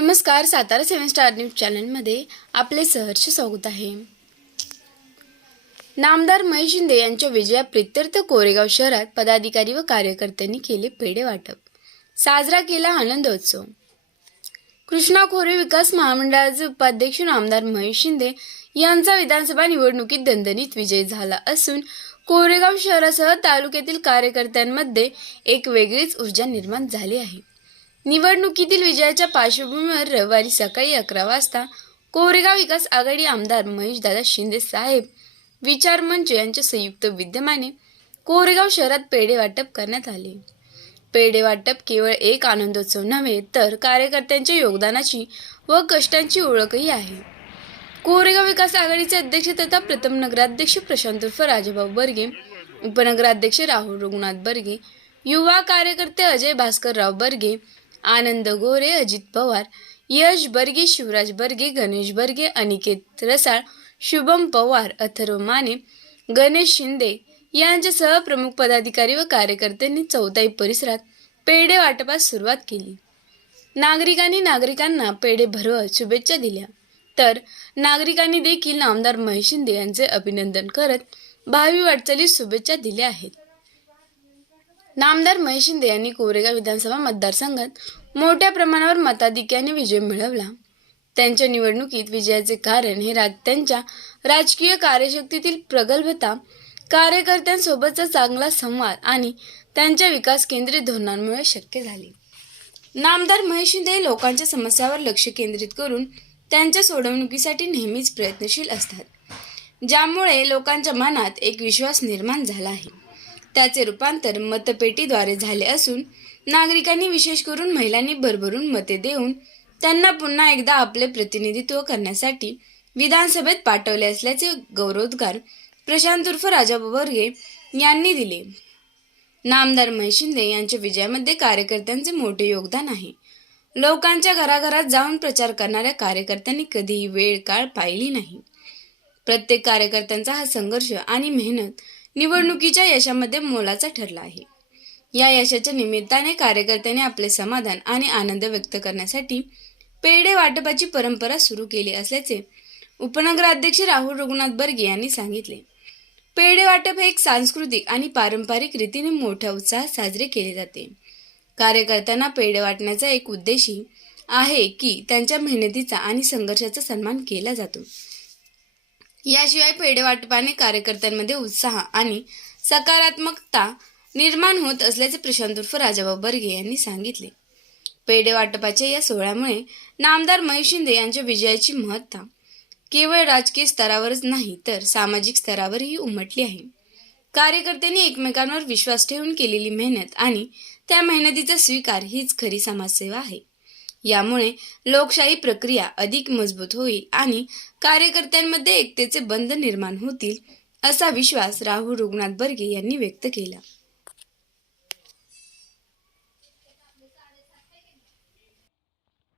नमस्कार सातारा सेवन star news चॅनलमध्ये आपले सहर्ष स्वागत आहे. नामदार महेश शिंदे यांच्या विजया प्रित्यर्थ कोरेगाव शहरात पदाधिकारी व कार्यकर्त्यांनी केले पेढे वाटप. साजरा केला आनंदोत्सव. कृष्णा खोरे विकास महामंडळाचे उपाध्यक्ष नामदार महेश शिंदे यांचा विधानसभा निवडणुकीत दणदणीत विजय झाला असून कोरेगाव शहरासह तालुक्यातील कार्यकर्त्यांमध्ये एक वेगळीच ऊर्जा निर्माण झाली आहे. निवडणुकीतील विजयाच्या पार्श्वभूमीवर रविवारी सकाळी अकरा वाजता कोरेगाव विकास आघाडी आमदार महेशदादा शिंदे साहेब विचार मंच यांच्या संयुक्त विद्यमाने कोरेगाव शहरात पेढे वाटप करण्यात आले. पेढे वाटप केवळ एक आनंदोत्सव नव्हे तर कार्यकर्त्यांच्या योगदानाची व कष्टांची ओळखही आहे. कोरेगाव विकास आघाडीचे अध्यक्ष तथा प्रथम नगराध्यक्ष प्रशांत उर्फ राजाभाऊ बर्गे उपनगराध्यक्ष राहुल रघुनाथ बर्गे युवा कार्यकर्ते अजय भास्करराव बर्गे आनंद गोरे अजित पवार यश बर्गे शिवराज बर्गे गणेश बर्गे अनिकेत रसाळ शुभम पवार अथर्व माने गणेश शिंदे यांच्यासह प्रमुख पदाधिकारी व कार्यकर्त्यांनी चौथाई परिसरात पेढे वाटपास सुरुवात केली. नागरिकांनी नागरिकांना पेढे भरवत शुभेच्छा दिल्या. तर नागरिकांनी देखील आमदार महेश शिंदे यांचे अभिनंदन करत भावी वाटचालीस शुभेच्छा दिल्या आहेत. नामदार महेश शिंदे यांनी कोरेगाव विधानसभा मतदारसंघात मोठ्या प्रमाणावर मताधिक्याने विजय मिळवला. त्यांच्या निवडणुकीत विजयाचे कारण हे राज त्यांच्या राजकीय कार्यशक्तीतील प्रगल्भता कार्यकर्त्यांसोबतचा चांगला संवाद आणि त्यांच्या विकास केंद्रित धोरणांमुळे शक्य झाले. नामदार महेश शिंदे हे लोकांच्या समस्यावर लक्ष केंद्रित करून त्यांच्या सोडवणुकीसाठी नेहमीच प्रयत्नशील असतात ज्यामुळे लोकांच्या मनात एक विश्वास निर्माण झाला आहे. त्याचे रूपांतर मतपेटीद्वारे झाले असून नागरिकांनी विशेष करून महिलांनी भरभरून मते देऊन त्यांना पुन्हा एकदा आपले प्रतिनिधित्व करण्यासाठी विधानसभेत पाठवले असल्याचे गौरवोद्गार प्रशांत उर्फ राजा बर्गे यांनी दिले. नामदार महेश शिंदे यांच्या विजयामध्ये कार्यकर्त्यांचे मोठे योगदान आहे. लोकांच्या घराघरात जाऊन प्रचार करणाऱ्या कार्यकर्त्यांनी कधीही वेळ काळ पाहिली नाही. प्रत्येक कार्यकर्त्यांचा हा संघर्ष आणि मेहनत निवडणुकीच्या यशामध्ये मोलाचा ठरला आहे. या यशाच्या निमित्ताने कार्यकर्त्यांनी आपले समाधान आणि आनंद व्यक्त करण्यासाठी पेढे वाटपाची परंपरा सुरू केली असल्याचे उपनगराध्यक्ष राहुल रघुनाथ बर्गे यांनी सांगितले. पेढे वाटप हे एक सांस्कृतिक आणि पारंपरिक रीतीने मोठ्या उत्साहात साजरे केले जाते. कार्यकर्त्यांना पेढे वाटण्याचा एक उद्देशही आहे की त्यांच्या मेहनतीचा आणि संघर्षाचा सन्मान केला जातो. याशिवाय पेढेवाटपाने कार्यकर्त्यांमध्ये उत्साह आणि सकारात्मकता निर्माण होत असल्याचे प्रशांत उर्फ राजाभाऊ बर्गे यांनी सांगितले. पेढे वाटपाच्या या सोहळ्यामुळे नामदार महेश शिंदे यांच्या विजयाची महत्ता केवळ राजकीय स्तरावरच नाही तर सामाजिक स्तरावरही उमटली आहे. कार्यकर्त्यांनी एकमेकांवर विश्वास ठेवून केलेली मेहनत आणि त्या मेहनतीचा स्वीकार हीच खरी समाजसेवा आहे. यामुळे लोकशाही प्रक्रिया अधिक मजबूत होईल आणि कार्यकर्त्यांमध्ये एकतेचे बंध निर्माण होतील असा विश्वास राहुल रुग्णाथ बर्गे यांनी व्यक्त केला.